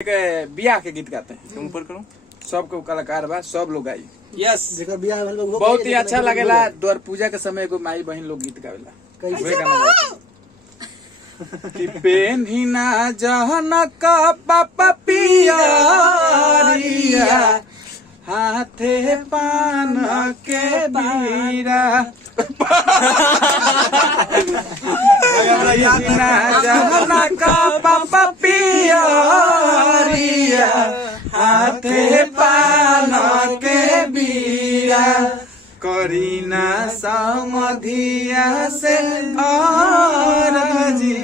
बियाह के गीत गाते हैं। ऊपर करो सबको कलाकार बा, सब लोग गाई। यस बहुत ही अच्छा लगेला। द्वार पूजा के समय एगो माई बहन लोग गीत गावेला। कि पेन्हिना जहन का पापा पियरिया हाथे पान के बीरा पेन्हिना जहन का पापा पियरिया हाथे पान के बीरा करीना समधिया से जी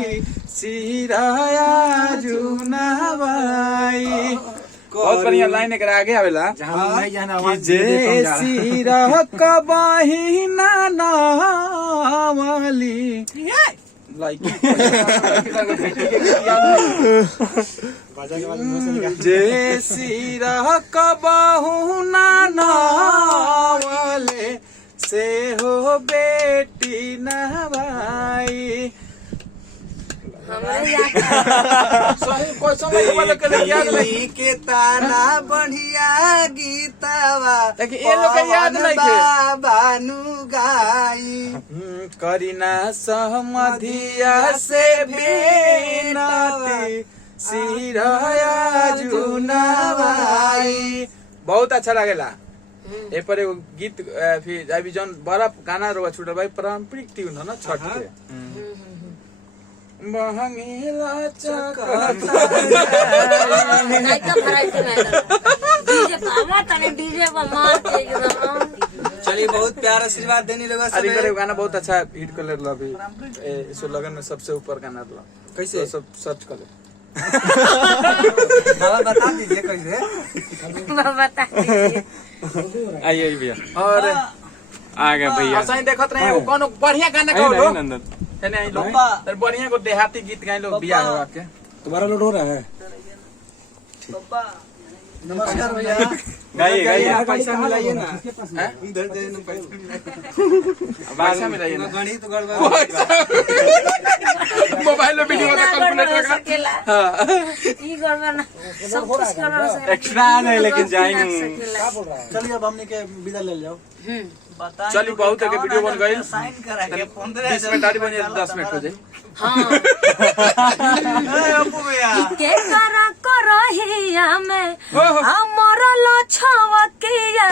सिराया जुनाबाई। बहुत बढ़िया लाइन एक आगे आवेला कि जे सिरा कबही नावाली जे सिरा कबहू नावाले से हो बेटी नवाई। के ताना बढ़िया गीतवा याद बानु गाई करीना सहमधिया से बेनती सिरया जुनावाई। बहुत अच्छा लगेला। ए पर एगो गीत फिर अभी जौन बड़ा गाना रहा छूटल भाई पारंपरिक ट्यून है ना छठ के महंगीला चलिए बहुत प्यार आशीर्वाद देनी लोग। अरे गाना बहुत अच्छा हिट कर ले अभी इस लगन में सबसे ऊपर गाना रहा। कैसे तो सब सर्च कर ले बता दीजिए कैसे बता दीजिए। आइए भैया और आ गए भैया। सही देखत रहे वो कौन बढ़िया गाना का लो नंदन है आई लोग तर बढ़िया को देहाती गीत गाए लोग बियाह होगा के। तुम्हारा लोड हो रहा है। नमस्कार भैया। गाइए गाइए पैसा मिलाइए ना इधर दे पैसा मिलाइए ना गणित गड़बड़ मोबाइल में वीडियो का कैलकुलेटर का हां ई गड़बड़ ना सब कुछ गड़बड़ से एक्स्ट्रा नहीं लेकिन जाएंगे। चलिए अब हमने के विदा ले जाओ। चलिए बहुत के वीडियो बन गई। साइन करा के 20 मिनट आड़ी बन 10 मिनट हो जाए। हां अपू भैया के करा करहिया में हमर लछवकिया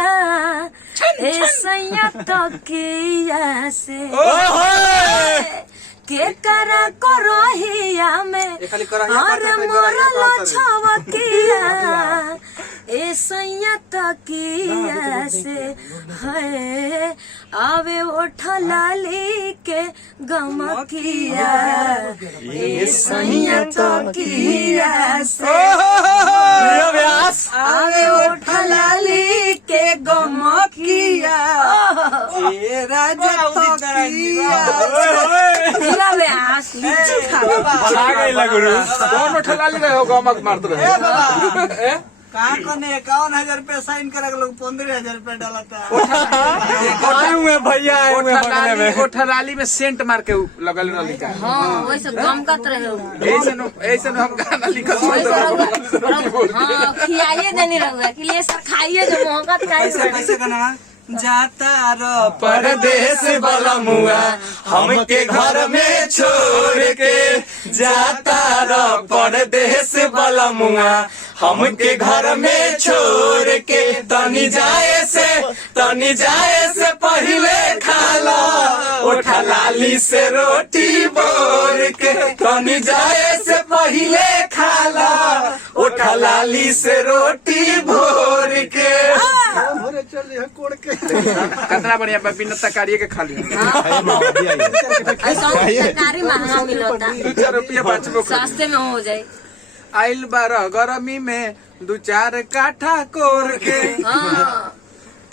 ए सैया तकिया से के करा करहिया में अरे मोर लछवकिया ए सैया तकिया से है आवे उठलाली के गमकिया ए सैया तकिया से आवे उठलाली के गमकिया ए राजा तकिया पूरा व्यास आ गई लगुरु कौन उठला ले हो गमक मारत रहे। कहाँ कने 51,000 रुपया साइन करा के लोग 15,000 रुपया डाला था। आए हुए भैया आए हुए पकड़ने में। उठलाली में सेंट मार के लगल रहली का। हां वैसे गमकत रहे ऐसे हम गाना लिखल हां खियाइए देनी रहुआ कि ले सर खाइए जो मोहब्बत कैसे करना जाता रो परदेश वाला मुआ हमके घर में छोड़ के जाता रो परदेश वाला मुआ हमके घर में छोड़ के तनी जाए से पहले खाला उठा लाली से रोटी बोर के तनी जाए से पहले खाला उठा लाली से रोटी भोर के। कितना बढ़िया बिना तकारिए के खा लिया। सरकारी महंगा मिलता 2-4 रुपया बचबो सस्ते में हो जाए। आइल बारह गर्मी में 2-4 काठा कोर के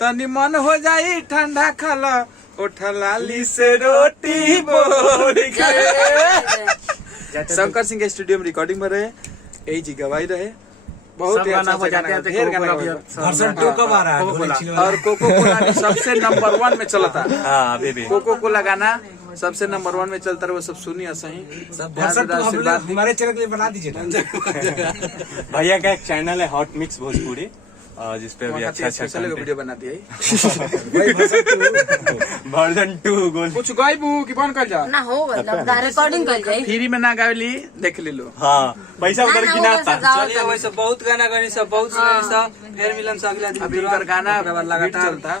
तनी मन हो जाई ठंडा खाला उठलाली से रोटी बोर के। शंकर सिंह के स्टूडियो में रिकॉर्डिंग में रहे यही जी गवाही रहे। बहुत ही अच्छा गाना ढेर गाना वर्जन 2 कब आ रहा है और कोको कोला सबसे नंबर 1 में चलता। हाँ बेबी कोको कोला गाना सबसे नंबर 1 में चलता रहे वो सब सुनी सही सब भरसक तो हमारे चैनल के लिए बना दीजिए ना। भैया का एक चैनल है हॉट मिक्स भोजपुरी जिसपे अभी अच्छा वीडियो बना दिया वही भरसक वर्जन 2 गोल। कुछ गायबू की बन कर जा ना हो गई रिकॉर्डिंग कर जाए फ्री में ना गावली देख ले लो। हाँ पैसा उधर की ना था। चलिए वैसे बहुत गाना गनी सब बहुत सुनी सब फिर मिलन सब अगला दिन अभी इनका गाना लगातार चलता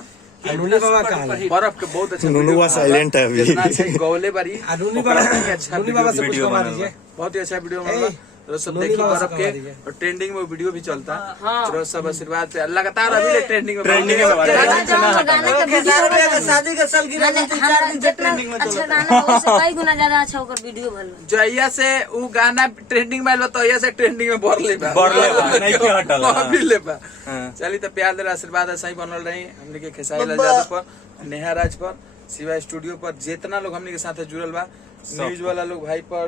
अनुनी बाबा का है। बर्फ के बहुत अच्छा नुनुआ साइलेंट है अभी। जितना अच्छा गौले बारी अनुनी बाबा अच्छा अनुनी बाबा से कुछ वीडियो कमा बना दीजिए। बहुत ही अच्छा वीडियो बना ए, तो सब नूनी देखिए बाबा बर्फ से के कमा दीजिए। और ट्रेंडिंग में वीडियो भी चलता हाँ। तो सब आशीर्वाद पे लगातार अभी ले ट्रेंडिंग में ट्रेंडिंग में गाना जो गाना का वीडियो शादी के सालगिरह में 2-4 दिन से ट्रेंडिंग में अच्छा चलता गाना हो उससे कई गुना ज्यादा अच्छा होकर वीडियो भलो जहिया से वो गाना ट्रेंडिंग में आइल तो से ट्रेंडिंग में बढ़ ले बढ़ले बा, नहीं के हटल। अभी ले बा हाँ। चली तो प्यार दे आशीर्वाद सही बनल रही हमने के खेसारी लाल यादव पर नेहा राज पर शिवा स्टूडियो पर जितना लोग हमने के साथ जुड़ल बा न्यूज वाला लोग भाई पर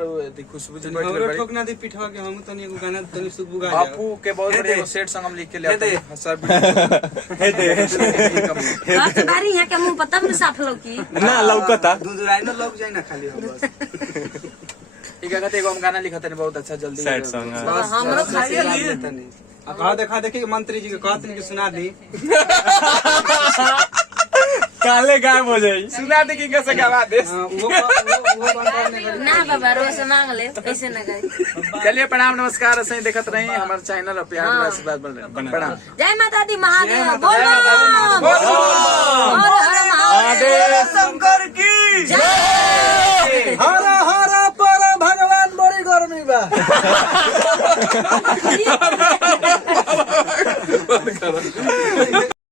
खुशबू जी बैठ हमरो गए ठोक ना दी पिठवा के हम तनी एगो गाना तनी सुख बुगा जाओ बापू के बहुत बड़े एगो सेट संग हम लिख के ले आते हैं सर बारी यहाँ के मुंह पता में साफ लो की ना लौकता दूध राय ना लग जाए ना खाली हम बस ई का कहते एगो हम गाना लिखत नहीं बहुत अच्छा जल्दी सैड सॉन्ग है। हमरो खाली तनी आ कहा देखा देखी मंत्री जी के कहत नहीं कि सुना दी काले गायब हो जाई। सुना दे कि कैसे गवा दे वो बनता नहीं ना बाबा रोज से मांग ले ऐसे न गए चलिए प्रणाम नमस्कार ऐसे ही देखत रहे हमारे चैनल और प्यार और आशीर्वाद बन रहे प्रणाम जय माता दी महादेव बोलो हर हर महादेव शंकर की जय हरा हरा पर भगवान बड़ी गर्मी बा।